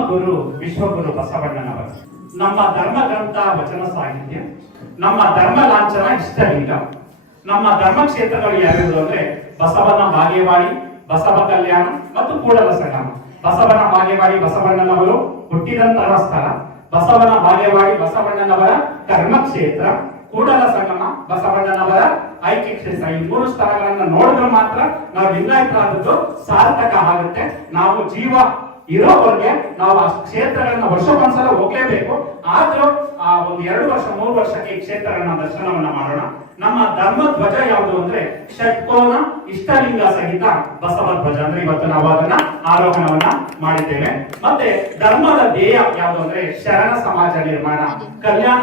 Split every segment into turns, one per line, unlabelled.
ಗುರು ವಿಶ್ವಗುರು ಬಸವಣ್ಣನವರು. ನಮ್ಮ ಧರ್ಮ ಗ್ರಂಥ ವಚನ ಸಾಹಿತ್ಯ, ನಮ್ಮ ಧರ್ಮ ಲಾಂಛನ ಇಷ್ಟಲಿಂಗ ನಮ್ಮ ಧರ್ಮ ಕ್ಷೇತ್ರಗಳು ಯಾವ್ಯಾವುದು ಅಂದ್ರೆ ಬಸವನ ಬಾಗೇವಾಡಿ, ಬಸವ ಕಲ್ಯಾಣ ಮತ್ತು ಕೂಡಲ ಸಂಗಮ ಬಸವನ ಬಾಗೇವಾಡಿ ಬಸವಣ್ಣನವರು ಹುಟ್ಟಿದಂತಹ ಸ್ಥಳ. ಬಸವನ ಬಾಗೇವಾಡಿ ಬಸವಣ್ಣನವರ ಕರ್ಮ ಕ್ಷೇತ್ರ, ಕೂಡಲ ಸಂಗಮ ಬಸವಣ್ಣನವರ ಐಕ್ಯ ಕ್ಷೇತ್ರ. ಈ ಮೂರು ಸ್ಥಳಗಳನ್ನ ನೋಡಿದ್ರೆ ಮಾತ್ರ ನಾವು ಲಿಂಗಾಯತರಾದದ್ದು ಸಾರ್ಥಕ ಆಗುತ್ತೆ. ನಾವು ಜೀವ ಇರೋವರೆಗೆ ನಾವು ಆ ಕ್ಷೇತ್ರಗಳನ್ನ ವರ್ಷಕ್ಕೊಂದ್ಸಲ ಹೋಗ್ಲೇಬೇಕು. ಆದ್ರೂ, ಆ ಒಂದು ಎರಡು ವರ್ಷ, ಮೂರು ವರ್ಷಕ್ಕೆ ಈ ಕ್ಷೇತ್ರಗಳನ್ನ ದರ್ಶನವನ್ನ ಮಾಡೋಣ. ನಮ್ಮ ಧರ್ಮ ಧ್ವಜ ಯಾವುದು ಅಂದ್ರೆ ಷಟ್ಕೋನ ಇಷ್ಟಲಿಂಗ ಸಹಿತ ಬಸವ ಧ್ವಜ ಅಂದ್ರೆ ಇವತ್ತು ನಾವು ಅದನ್ನ ಆರೋಹಣವನ್ನ ಮಾಡಿದ್ದೇವೆ. ಮತ್ತೆ ಧರ್ಮದ ಧ್ಯೇಯ ಯಾವುದು ಅಂದ್ರೆ ಶರಣ ಸಮಾಜ ನಿರ್ಮಾಣ, ಕಲ್ಯಾಣ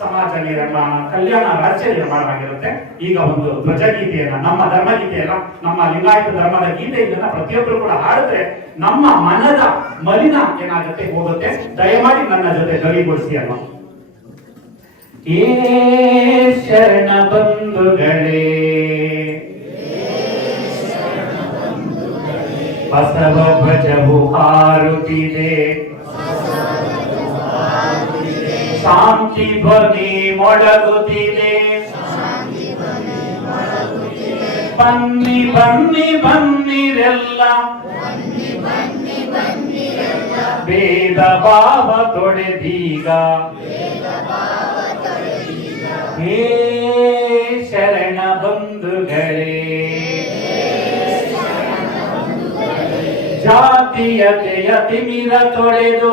ಸಮಾಜ ನಿರ್ಮಾಣ, ಕಲ್ಯಾಣ ರಾಜ್ಯ ನಿರ್ಮಾಣವಾಗಿರುತ್ತೆ. ಈಗ ಒಂದು ಧ್ವಜ ಗೀತೆಯನ್ನ ನಮ್ಮ ಧರ್ಮ ಗೀತೆಯನ್ನ ನಮ್ಮ ಲಿಂಗಾಯತ ಧರ್ಮದ ಗೀತೆ ಇದನ್ನ ಪ್ರತಿಯೊಬ್ಬರು ಕೂಡ ಹಾಡಿದ್ರೆ ನಮ್ಮ ಮನದ ಮಲಿನ ಏನಾಗುತ್ತೆ, ಹೋಗುತ್ತೆ. ದಯಮಾಡಿ ನನ್ನ ಜೊತೆ ಗವಿಗೊಳಿಸಿ ಅಲ್ವಾ? ಶರಣ ಬಂಧುಗಳೇ ಬಸವ ಧ್ವಜವು ಹಾರುತ್ತಿದೆ. ಶಾಂತಿ ಧ್ವನಿ ಮೊಳಗುತ್ತಿದೆ. ಬನ್ನಿ ಬನ್ನಿ ಬನ್ನಿರೆಲ್ಲ. ಭೇದ ಭಾವ ತೊಡೆದೀಗ. ಹೇ ಶರಣ ಬಂಧುಗಳೇ. ಜಾತೀಯತೆಯ ತಿಮಿರ ತೊಳೆದು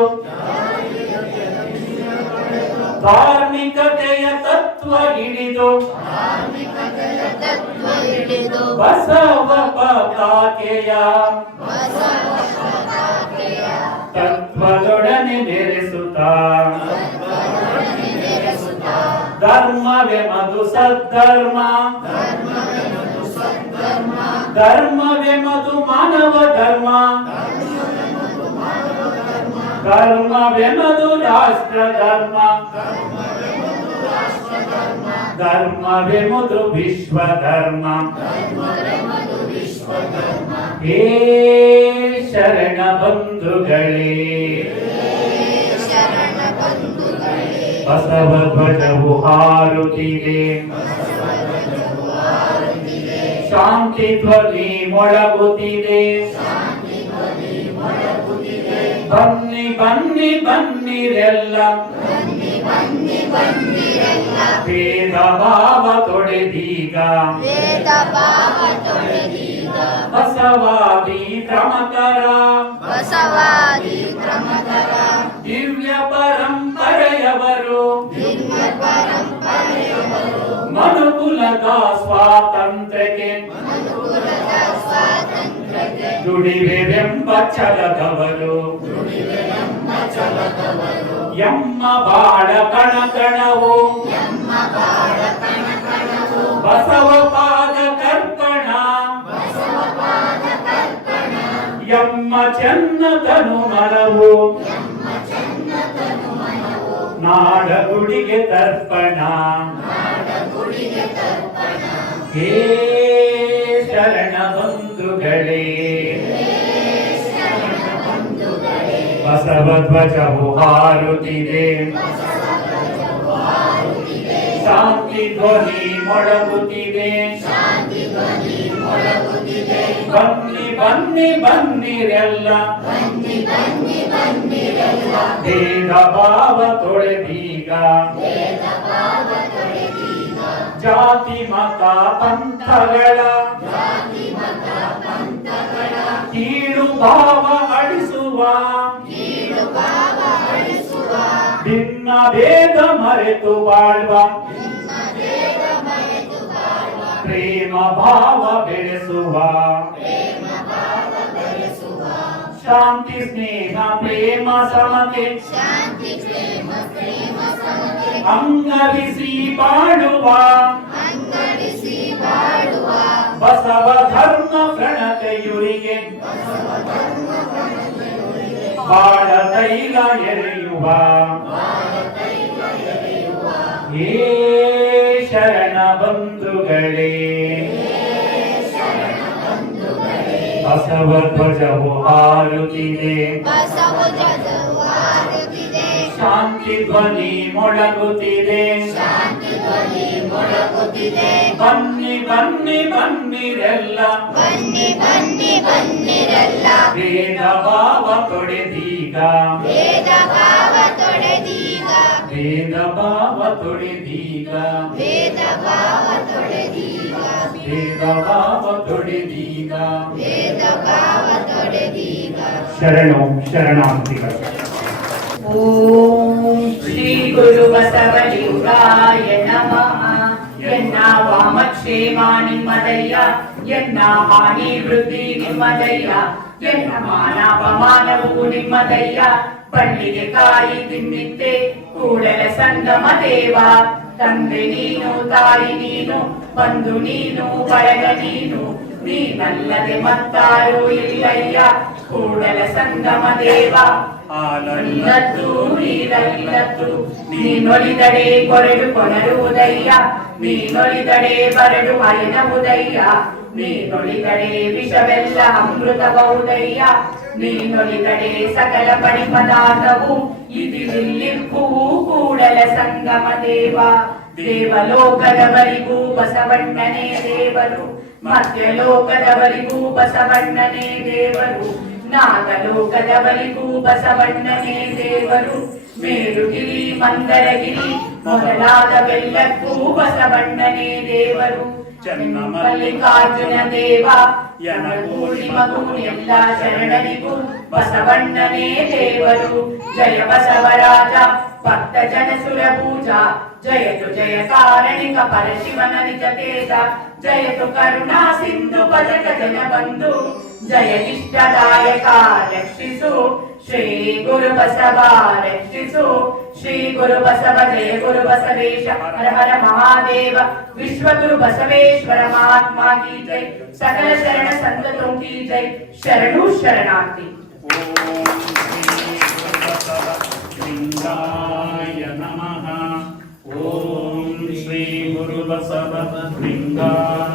ಧಾರ್ಮಿಕತೆಯ ತತ್ವ ಹಿಡಿದು ಬಸವ ಪತಾಕೆಯ ತತ್ವದೊಡನೆ ನೆರೆಸುತ್ತ ಧರ್ಮವೇ ಮಧು ಸದ್ಧರ್ಮ ಧರ್ಮವೇ ಮಧು ಮಾನವ ಧರ್ಮ ಧರ್ಮವೇ ಮಧು ರಾಷ್ಟ್ರ ಧರ್ಮ ಧರ್ಮವೇ ಮಧು ವಿಶ್ವ ಧರ್ಮ ಹೇ ಶರಣ ಬಂಧುಗಳೇ
ಶರಣ ಬಂಧುಗಳೇ
ಬಸವ ಧ್ವಜವು ಹಾರುತ್ತಿದೆ ಶಾಂತಿ ಧ್ವನಿ ಮೊಳಗುತ್ತಿದೆ. ಬನ್ನಿ ಬನ್ನಿ ಬನ್ನಿರೆಲ್ಲ ಭಾವ ತೊಡೆದೀಗ.
ವೇದ ಭಾವ ತೊಳೆದೀಗ
ಬಸವಾದಿ ಕ್ರಮಕರ
ಬಸವಾದಿ ಕ್ರಮತರ
ದಿವ್ಯ ಪರಂಪರೆಯವರು. ಮನುಕುಲದ ಸ್ವಾತಂತ್ರ್ಯಕ್ಕೆ. ದುಡಿವೆಂಬ ಛಲದವರು ಎಮ್ಮ ಬಾಳ ಕಣ ಕಣವು
ಎಮ್ಮ ಬಾಳ ಕಣ ಕಣವು
ಬಸವ ಪಾದ ಕರ್ಪಣ. ಎಮ್ಮ ತರ್ಪಣ
ನಾಡ ಗುಡಿಗೆ ತರ್ಪಣ.
ಹೇ ಶರಣ ಬಂಧುಗಳೇ ಬಸವ ಧ್ವಜವು ಹಾರುತ್ತಿದೆ. ಶಾಂತಿ ಧ್ವನಿ ಮೊಳಗುತ್ತಿದೆ. ಬನ್ನಿ ಬನ್ನಿ, ಬನ್ನಿರೆಲ್ಲ.
ಬನ್ನಿ ಬನ್ನಿ ಬನ್ನಿರೆಲ್ಲ
ಭೇದ ಭಾವ ತೊಳೆದೀಗ. ಜಾತಿ ಮತ ಪಂಥಗಳ ಕೀಳು ಭಾವ
ಅಡಿಸುವ
ಭಿನ್ನ ಭೇದ ಮರೆತು ಬಾಳುವ ಪ್ರೇಮ ಭಾವ ಬೆಳೆಸುವ ಶಾಂತಿ ಸ್ನೇಹ ಪ್ರೇಮ ಸಮತೆ ಅಂಗವಿಸಿ ಬಾಳುವ.
ಅಂಗಡಿಸಿ ಬಾಳುವ.
ಬಸವ ಧರ್ಮ ಪ್ರಣತೆಯುರಿಗೆ. ಬಾಳ ತೈಲ ಎರೆಯುವ. ಏ ಶರಣ ಬಂಧುಗಳೇ. ಬಸವ ಧ್ವಜವು ಹಾರುತ್ತಿದೆ.
ಬಸವ ಧ್ವಜವು ಹಾರುತ್ತಿದೆ.
ಶಾಂತಿ ಧ್ವನಿ ಮೊಳಗುತ್ತಿದೆ.
ಶಾಂತಿ ಧ್ವನಿ ಮೊಳಗುತ್ತಿದೆ.
ಬನ್ನಿ ಬನ್ನಿ ಬನ್ನಿರೆಲ್ಲ.
ಬನ್ನಿ ಬನ್ನಿ ಬನ್ನಿರಲ್ಲ.
ವೇದ ಭಾವ ತೊಡೆದೀಗ.
ವೇದ ಭಾವ ತೊಡೆದೀಗ
ವೇದ ಭಾವ ತೊಡೆದೀಗ
ವೇದ ಭಾವ ತೊಡೆದೀಗ
ವೇದ ಭಾವ ತೊಡೆದೀಗ
ವೇದ ಭಾವ ತೊಡೆದೀಗ
ಶರಣು ಶರಣಾರ್ಥಿಗಳು
ಓಂ ಶ್ರೀ ಗುರು ಬಸವಲಿಂಗಾಯ ನಮಃ ಎನ್ನ ವಾಮಕ್ಷೇಮ ನಿಮ್ಮದಯ್ಯ ಎನ್ನ ಹಾನಿ ವೃದ್ಧಿ ನಿಮ್ಮದಯ್ಯ ಎನ್ನ ಮಾನಾಪಮಾನವು ನಿಮ್ಮದಯ್ಯ ಬಳ್ಳಿಗೆ ಕಾಯಿ ತಿನ್ನಿದ್ದೆ, ಕೂಡಲ ಸಂಗಮ ದೇವ. ತಂದೆ ನೀನು, ತಾಯಿ ನೀನು ಬಂದು ನೀನು, ಬಳಗ ನೀನು. ನೀನಲ್ಲದೆ ಮತ್ತಾರು ಇಲ್ಲಯ್ಯ, ಕೂಡಲ ಸಂಗಮ ದೇವ. ಹಾಲಲ್ಲದ್ದು ನೀರಲ್ಲದ್ದು ನೀನೊಲಿದಡೆ ಕೊರಡು ಕೊನರುವುದಯ್ಯ. ನೀನೊಲಿದಡೆ ಬರಡು ಅಯನವುದಯ್ಯ ನೀನೊಲಿದಡೆ ವಿಷವೆಲ್ಲ ಅಮೃತಬಹುದಯ್ಯ ನೀನೊಲಿದಡೆ ಸಕಲ ಪಡಿ ಪದಾರ್ಥವು ಇದಿಲ್ಲಿರ್ಪುವು ಕೂಡಲ ಸಂಗಮ ದೇವ ದೇವಲೋಕದವರಿಗೂ ಬಸವಣ್ಣನೇ ದೇವರು ಮಧ್ಯಲೋಕದವರಿಗೂ ಬಸವಣ್ಣನೇ ದೇವರು ನಾಗಲೋಕದವರಿಗೂ ಬಸವಣ್ಣನೇ ದೇವರು ಮೇರುಗಿರಿ ಮಂದರಗಿರಿ ಮೊದಲಾದವೆಲ್ಲಕ್ಕೂ ಬಸವಣ್ಣನೇ ದೇವರು ಮಲ್ಲಿಕಾರ್ಜುನ ದೇವ ಯನಗೂಡಿ ಮಗೂಡಿ ಎಲ್ಲ ಶರಣರಿಗೂ ಬಸವಣ್ಣನೇ ದೇವರು ಜಯ ಬಸವರಾಜ భక్తజన సురభూజ జయతు జయ కారణిక పరశివన నిజ తేజ జయతు కరుణా సింధు పదక జన బంధు జయ ఇష్టదాయక రక్షిసు శ్రీ గురు బసవ రక్షిసు శ్రీ గురు బసవ జయ గురు బసవేశ హర హర మహాదేవ విశ్వగురు బసవేశ్వర మహాత్మా కీ జై సకల శరణ సంతతం కీ జై శరణు శరణార్థి ಶರಣು ಶರಣಾರ್ಥಿ
ಓಂ ಶ್ರೀ ಗುರು ಬಸವ ಲಿಂಗಾಯ